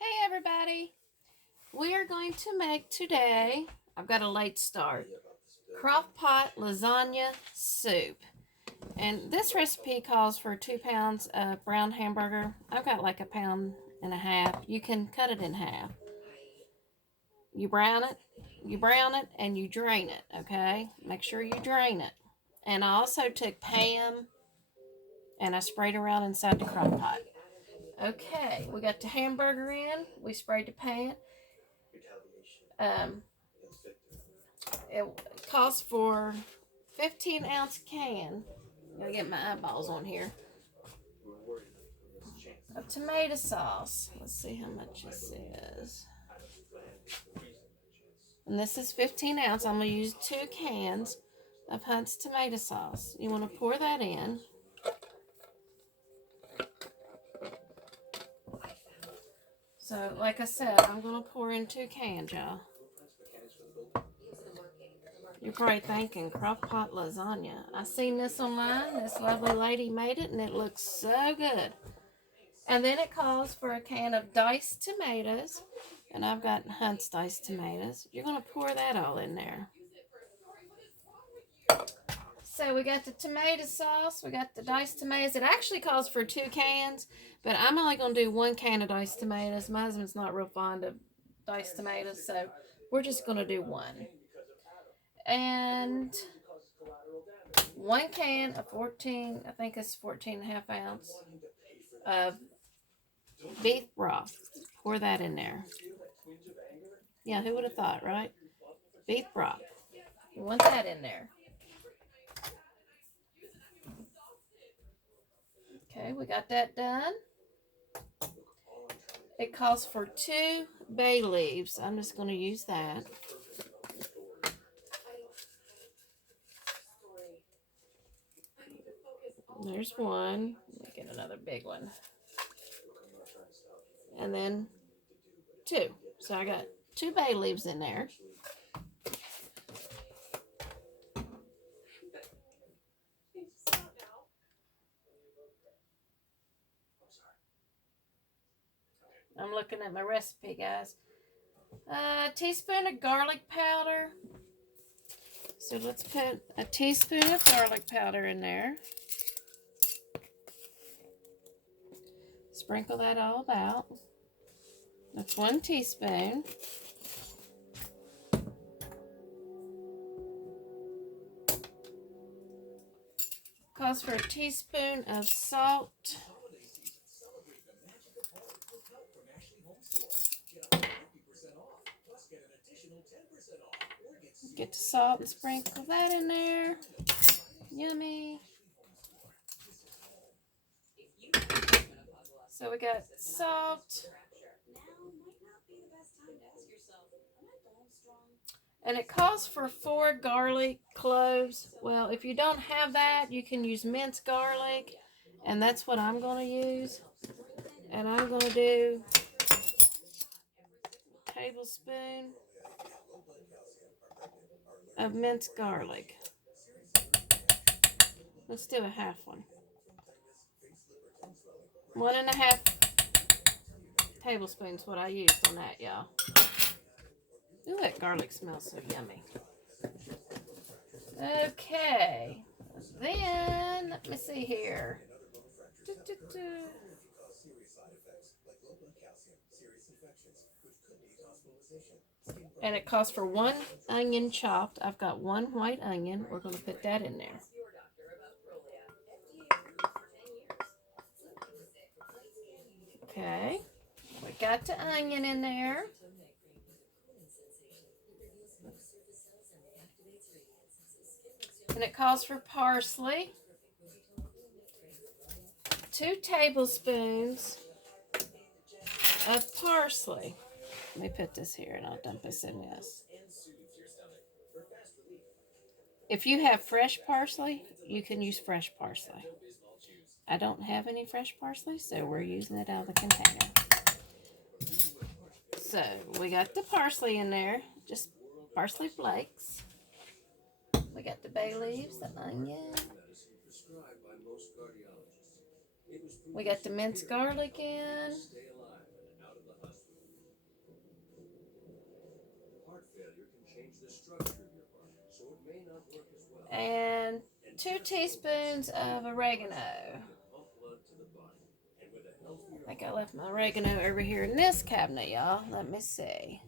Hey everybody, we are going to make today, I've got a late start, Crockpot lasagna soup. And this recipe calls for 2 pounds of brown hamburger. I've got like 1.5 pounds. You can cut it in half. You brown it, and you drain it, okay? Make sure you drain it. And I also took Pam and I sprayed around inside the crock pot. Okay, we got the hamburger in. We sprayed the pan. Um, it costs for 15-ounce can. I'm gonna get my eyeballs on here. A tomato sauce. Let's see how much this is. And this is 15 ounce. I'm gonna use 2 cans of Hunt's tomato sauce. You want to pour that in. So, like I said, I'm gonna pour in 2 cans, y'all. You're probably thinking Crockpot lasagna. I seen this online. This lovely lady made it, and it looks so good. And then it calls for a can of diced tomatoes, and I've got Hunt's diced tomatoes. You're gonna pour that all in there. So we got the tomato sauce, we got the diced tomatoes. It actually calls for 2 cans, but I'm only gonna do 1 can of diced tomatoes. My husband's not real fond of diced tomatoes, so we're just gonna do 1. And 1 can of 14, I think it's 14.5 ounce of beef broth. Pour that in there. Yeah, who would have thought, right? Beef broth. You want that in there. Okay, we got that done. It calls for 2 bay leaves. I'm just going to use that. There's 1. Let me get another big one. And then 2. So I got 2 bay leaves in there. I'm looking at my recipe, guys. A teaspoon of garlic powder. So let's put a teaspoon of garlic powder in there. Sprinkle that all about. That's 1 teaspoon. Calls for a teaspoon of salt. Get the salt and sprinkle that in there. Yummy. So we got salt. And it calls for 4 garlic cloves. Well, if you don't have that, you can use minced garlic. And that's what I'm going to use. And I'm going to do a tablespoon of minced garlic. Let's do a half one. 1.5 tablespoons what I used on that, y'all. Ooh, that garlic smells so yummy. Okay. Then, let me see here. And it calls for 1 onion chopped. I've got 1 white onion. We're going to put that in there. Okay. We got the onion in there. And it calls for parsley. 2 tablespoons of parsley. Let me put this here and I'll dump this in this. If you have fresh parsley, you can use fresh parsley. I don't have any fresh parsley, so we're using it out of the container. So we got the parsley in there, just parsley flakes. We got the bay leaves, the onion. We got the minced garlic in. And 2 teaspoons of oregano. I think I left my oregano over here in this cabinet, y'all. Let me see.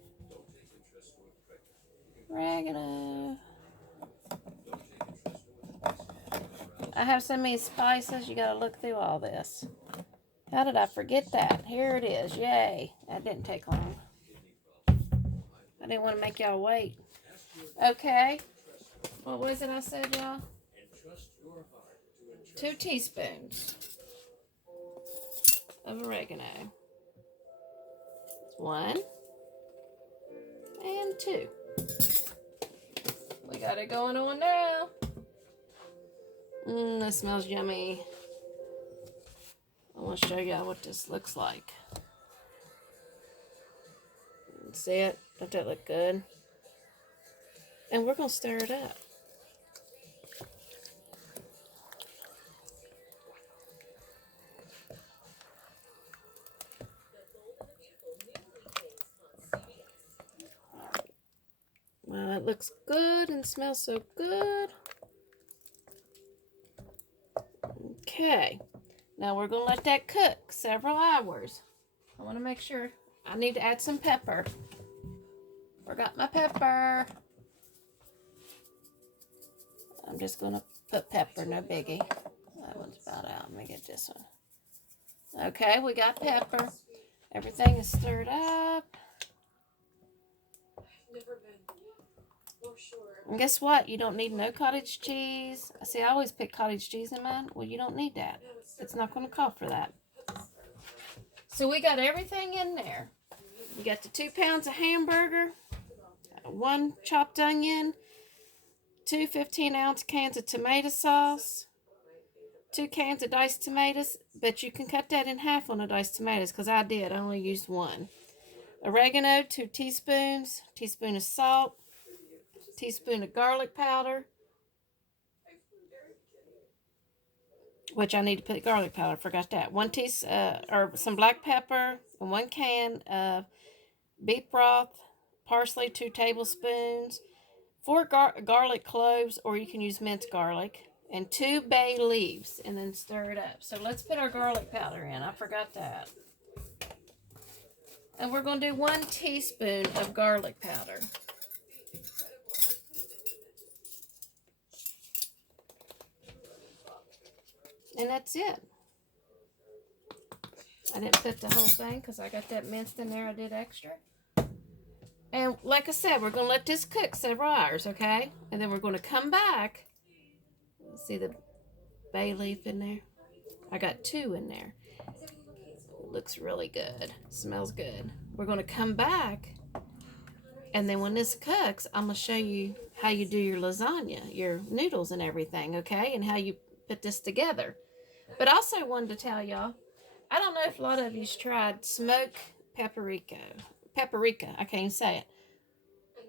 Oregano. I have so many spices, you gotta look through all this. How did I forget that? Here it is. Yay. That didn't take long. I didn't want to make y'all wait. Okay. What was it I said, y'all? 2 teaspoons of oregano. 1 and 2. We got it going on now. That smells yummy. I want to show y'all what this looks like. See it? Don't that look good? And we're going to stir it up. Well, it looks good and smells so good. Okay. Now we're going to let that cook several hours. I want to make sure. I need to add some pepper. Forgot my pepper. I'm just going to put pepper, no biggie. That one's about out. Let me get this one. Okay, we got pepper. Everything is stirred up. And guess what? You don't need no cottage cheese. See, I always put cottage cheese in mine. Well, you don't need that. It's not going to call for that. So we got everything in there. You got the 2 pounds of hamburger, 1 chopped onion, 2 15-ounce cans of tomato sauce, 2 cans of diced tomatoes, but you can cut that in half on the diced tomatoes because I did. I only used 1. Oregano, 2 teaspoons, teaspoon of salt, teaspoon of garlic powder, which I need to put garlic powder. Forgot that. 1 teaspoon or some black pepper, and 1 can of beef broth, parsley, 2 tablespoons, 4 garlic cloves, or you can use minced garlic, and 2 bay leaves, and then stir it up. So let's put our garlic powder in. I forgot that. And we're going to do 1 teaspoon of garlic powder. And that's it. I didn't put the whole thing because I got that minced in there. I did extra. And like I said, we're going to let this cook several hours, okay? And then we're going to come back. See the bay leaf in there? I got 2 in there. Looks really good. Smells good. We're going to come back. And then when this cooks, I'm going to show you how you do your lasagna, your noodles and everything, okay? And how you put this together. But I also wanted to tell y'all, I don't know if a lot of you's tried smoked paprika. I can't even say it.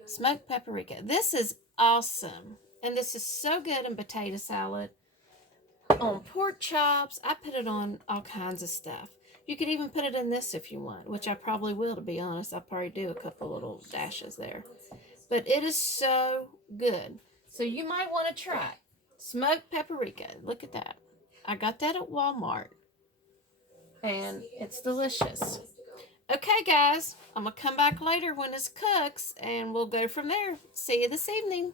Smoked paprika. This is awesome. And this is so good in potato salad. On pork chops. I put it on all kinds of stuff. You could even put it in this if you want, which I probably will, to be honest. I'll probably do a couple little dashes there. But it is so good. So you might want to try smoked paprika. Look at that. I got that at Walmart. And it's delicious. Okay, guys. I'm going to come back later when this cooks, and we'll go from there. See you this evening.